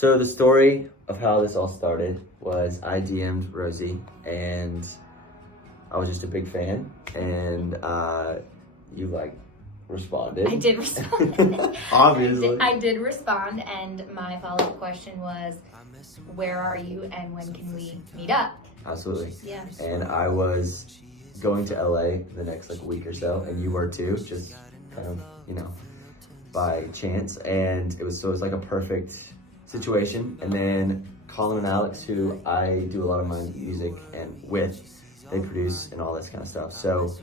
So the story of how this all started was I DM'd Rosie, and I was just a big fan, and you like responded. I did respond. Obviously. I did respond, and my follow-up question was, where are you and when can we meet up? Absolutely. Yeah. And I was going to LA the next like week or so, and you were too, just kind of, you know, by chance. And it was like a perfect situation. And then Colin and Alex, who I do a lot of my music and with, they produce and all this kind of stuff. So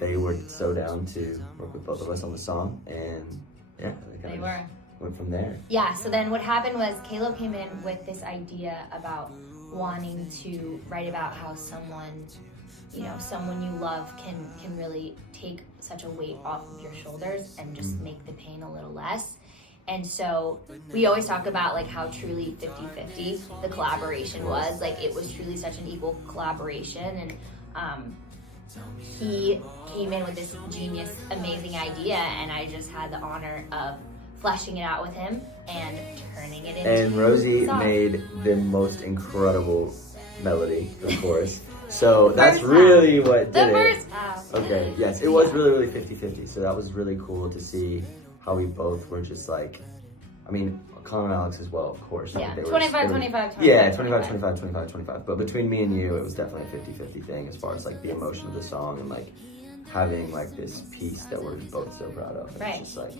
they were so down to work with both of us on the song, and yeah, they went from there. Yeah, so then what happened was Caleb came in with this idea about wanting to write about how someone you love can really take such a weight off of your shoulders and just make the pain a little less. And so we always talk about like how truly 50-50 the collaboration was. Like it was truly such an equal collaboration, and he came in with this genius, amazing idea, and I just had the honor of fleshing it out with him and turning it into And Rosie a song. made the most incredible melody for the chorus. So that's really what did the it. first half. Okay, yes, it was really 50-50. So that was really cool to see how we both were just like, I mean, Colin and Alex as well, of course. Yeah, They were 25, 25. Yeah, 25. But between me and you, it was definitely a 50-50 thing as far as like the emotion of the song and like having like this piece that we're both so proud of. And Right. It's just like,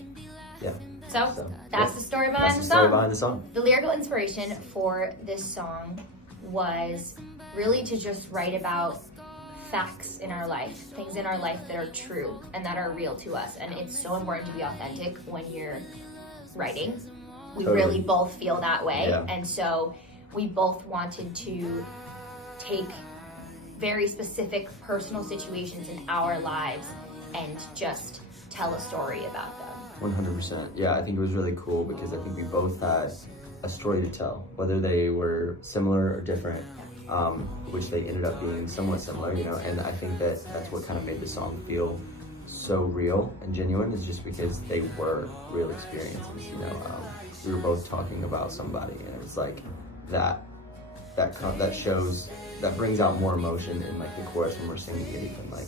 yeah. So that's the story behind That's the the story song. behind the song. The lyrical inspiration for this song was really to just write about facts in our life, things in our life that are true and that are real to us. And it's so important to be authentic when you're writing. We Totally. really both feel that way. Yeah. And so we both wanted to take very specific personal situations in our lives and just tell a story about them. 100%. Yeah, I think it was really cool because I think we both had a story to tell, whether they were similar or different, which they ended up being somewhat similar, you know, and I think that that's what kind of made the song feel so real and genuine, is just because they were real experiences, you know. We were both talking about somebody, and it was like that shows, that brings out more emotion in like the chorus when we're singing it, even like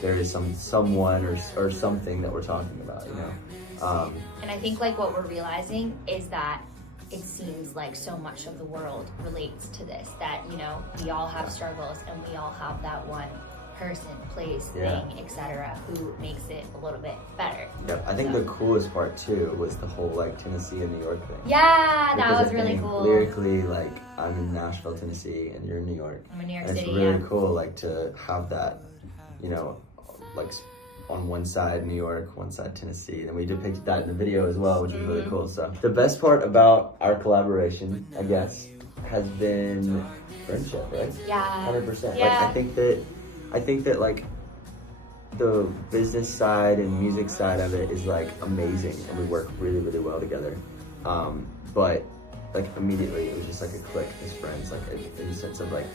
there is someone or something that we're talking about, you know. And I think like what we're realizing is that it seems like so much of the world relates to this, that, you know, we all have struggles and we all have that one person, place, thing, etc., who makes it a little bit better. Yep. I think the coolest part too was the whole like Tennessee and New York thing. Yeah, that Because was I really think cool. Lyrically, like I'm in Nashville, Tennessee, and you're in New York. I'm in New York and City, it's really yeah. cool, like to have that, you know, like on one side New York, one side Tennessee, and we depicted that in the video as well, which was really cool. So the best part about our collaboration, I guess, has been friendship, right? Yeah. 100%. Yeah. Like I think that like the business side and music side of it is like amazing, and we work really, really well together. But like immediately it was just like a click as friends, like in the sense of like,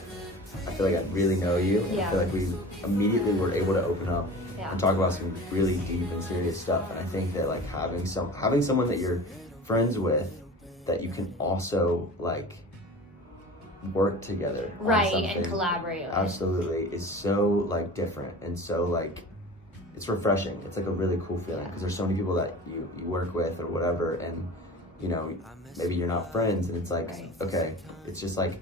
I feel like I really know you. And I feel like we immediately were able to open up and talk about some really deep and serious stuff. And I think that like having someone that you're friends with, that you can also like work together on Right, something, and collaborate with. absolutely, is so like different and so like it's refreshing. It's like a really cool feeling because there's so many people that you work with or whatever, and you know, maybe you're not friends, and it's like okay, it's just like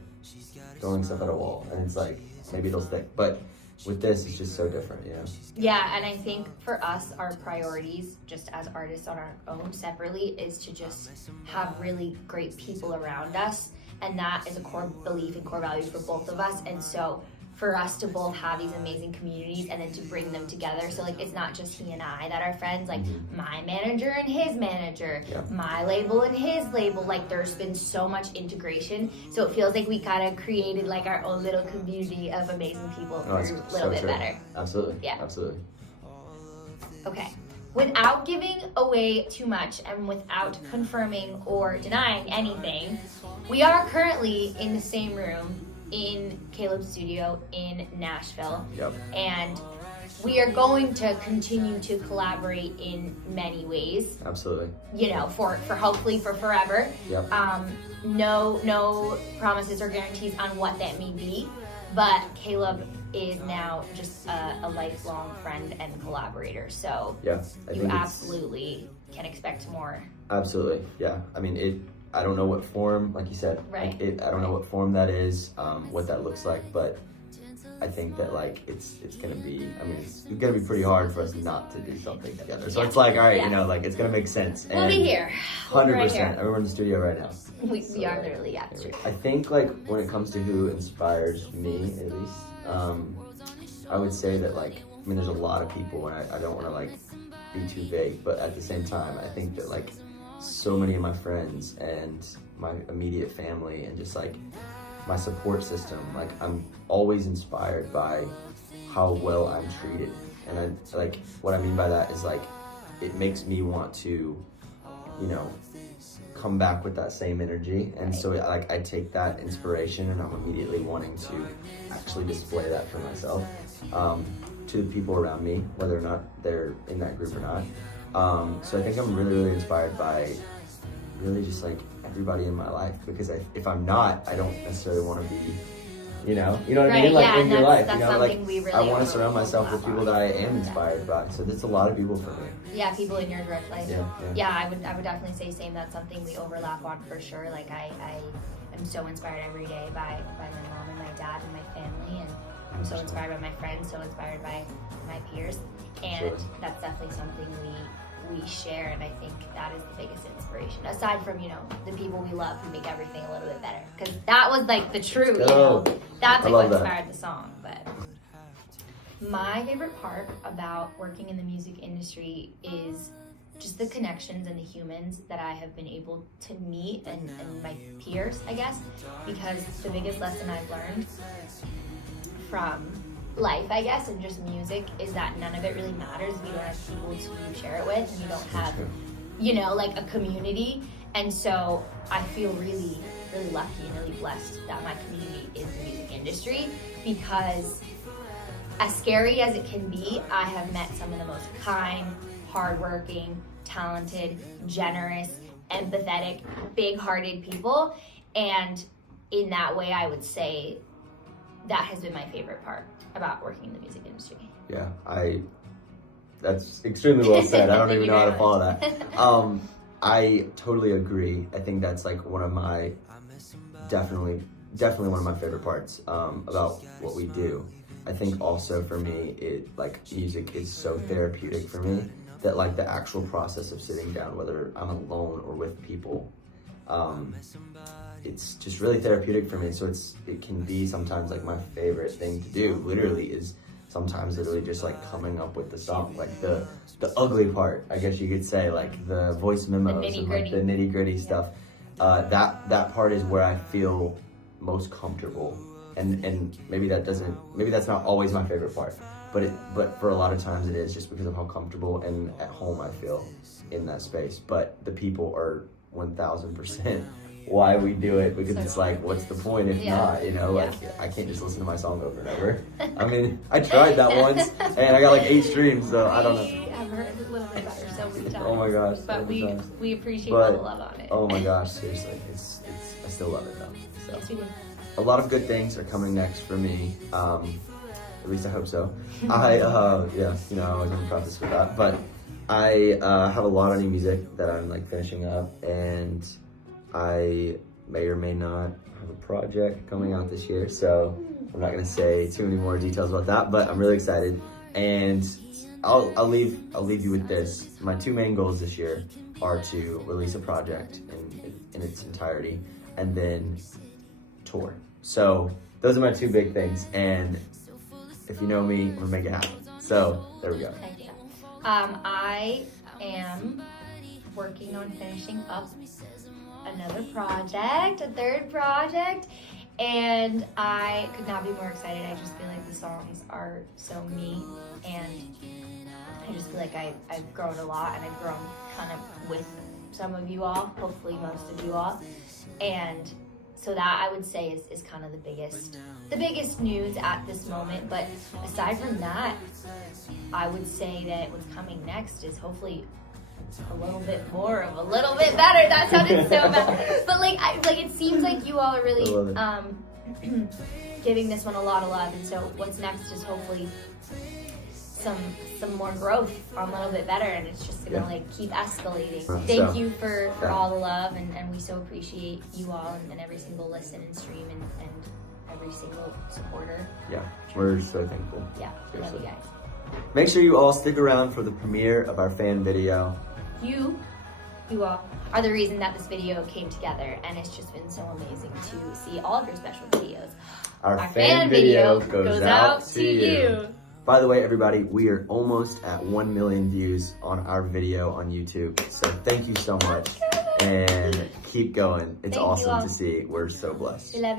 throwing stuff at a wall, and it's like maybe it'll stick, but with this it's just so different, you know. Yeah, and I think for us, our priorities just as artists on our own separately is to just have really great people around us, and that is a core belief and core value for both of us. And so for us to both have these amazing communities and then to bring them together, so like it's not just he and I that are friends, like my manager and his manager, my label and his label, like there's been so much integration, so it feels like we kind of created like our own little community of amazing people who are a little bit better. Absolutely. Yeah. Absolutely. Okay. Without giving away too much and without confirming or denying anything, we are currently in the same room in Caleb's studio in Nashville. Yep. And we are going to continue to collaborate in many ways. Absolutely. You know, for hopefully for forever. Yep. No promises or guarantees on what that may be, but Caleb is now just a lifelong friend and collaborator. So yeah, you absolutely can expect more. Absolutely, yeah. I mean, I don't know what form, like you said, right. I don't know what form that is, what that looks like, but I think that like it's gonna be. I mean, it's gonna be pretty hard for us not to do something together. So it's like, all right, you know, like it's gonna make sense. And we'll be here. 100%. We're in the studio right now. We are literally, yeah. True. I think like when it comes to who inspires me, at least, I would say that like, I mean, there's a lot of people, and I don't want to like be too vague, but at the same time, I think that like so many of my friends and my immediate family and just like my support system, like I'm always inspired by how well I'm treated. And I like, what I mean by that is like, it makes me want to, you know, come back with that same energy. And so like I take that inspiration and I'm immediately wanting to actually display that for myself, to the people around me, whether or not they're in that group or not. So I think I'm really, really inspired by really just like everybody in my life, because if I'm not, I don't necessarily want to be, you know what I mean? Like in your life, you know, like really I want to surround myself with people that I am inspired by. So there's a lot of people for me. Yeah, people in your direct life. Yeah. I would definitely say same. That's something we overlap on for sure. Like I am so inspired every day by my mom and my dad and my family, and I'm so inspired by my friends, so inspired by my peers, and that's definitely something we share, and I think that is the biggest inspiration, aside from, you know, the people we love who make everything a little bit better, because that was like the true, you know, that's like what inspired the song. But my favorite part about working in the music industry is just the connections and the humans that I have been able to meet, and my peers, I guess, because the biggest lesson I've learned from life, I guess, and just music is that none of it really matters if you don't have people to share it with, and you don't have, you know, like a community. And so I feel really, really lucky and really blessed that my community is the music industry, because as scary as it can be, I have met some of the most kind, hardworking, talented, generous, empathetic, big-hearted people. And in that way, I would say that has been my favorite part about working in the music industry. Yeah, that's extremely well said. I don't even know how to follow that. I totally agree. I think that's like one of my, definitely one of my favorite parts about what we do. I think also for me, like music is so therapeutic for me that like the actual process of sitting down, whether I'm alone or with people, it's just really therapeutic for me. So it can be sometimes like my favorite thing to do, literally, is sometimes literally just like coming up with the song, like the ugly part, I guess you could say, like the voice memos and like the nitty gritty stuff. That part is where I feel most comfortable, and maybe that's not always my favorite part, but for a lot of times it is, just because of how comfortable and at home I feel in that space. But the people are 1000% why we do it, because it's like, what's the point if not, you know? Like, I can't just listen to my song over and over. I mean, I tried that once and I got like 8 streams, so I don't know. I've heard it a little bit better so many times. Oh my gosh. But we appreciate all the love on it. Oh my gosh, seriously, I still love it though. So. Yes, we do. A lot of good things are coming next for me. At least I hope so. I always want to preface with that, but I have a lot of new music that I'm like finishing up, and I may or may not have a project coming out this year, so I'm not gonna say too many more details about that, but I'm really excited. And I'll leave you with this. My 2 main goals this year are to release a project in its entirety, and then tour. So those are my 2 big things, and if you know me, I'm gonna make it happen. So there we go. Thank you. I am working on finishing up another project, a 3rd project, and I could not be more excited. I just feel like the songs are so me, and I just feel like I've grown a lot, and I've grown kind of with some of you all, hopefully most of you all, and So that I would say is kind of the biggest news at this moment. But aside from that, I would say that what's coming next is hopefully a little bit more of a little bit better. That sounded so bad, but like it seems like you all are really giving this one a lot of love, and so what's next is hopefully some more growth, a little bit better, and it's just gonna like keep escalating. Thank you for all the love, and we so appreciate you all and every single listen and stream and every single supporter. Yeah, we're so thankful. Yeah, we love you guys. Make sure you all stick around for the premiere of our fan video. You all are the reason that this video came together, and it's just been so amazing to see all of your special videos. Our fan video goes out to you. By the way, everybody, we are almost at 1 million views on our video on YouTube. So thank you so much, and keep going. It's awesome to see. We're so blessed. We love you.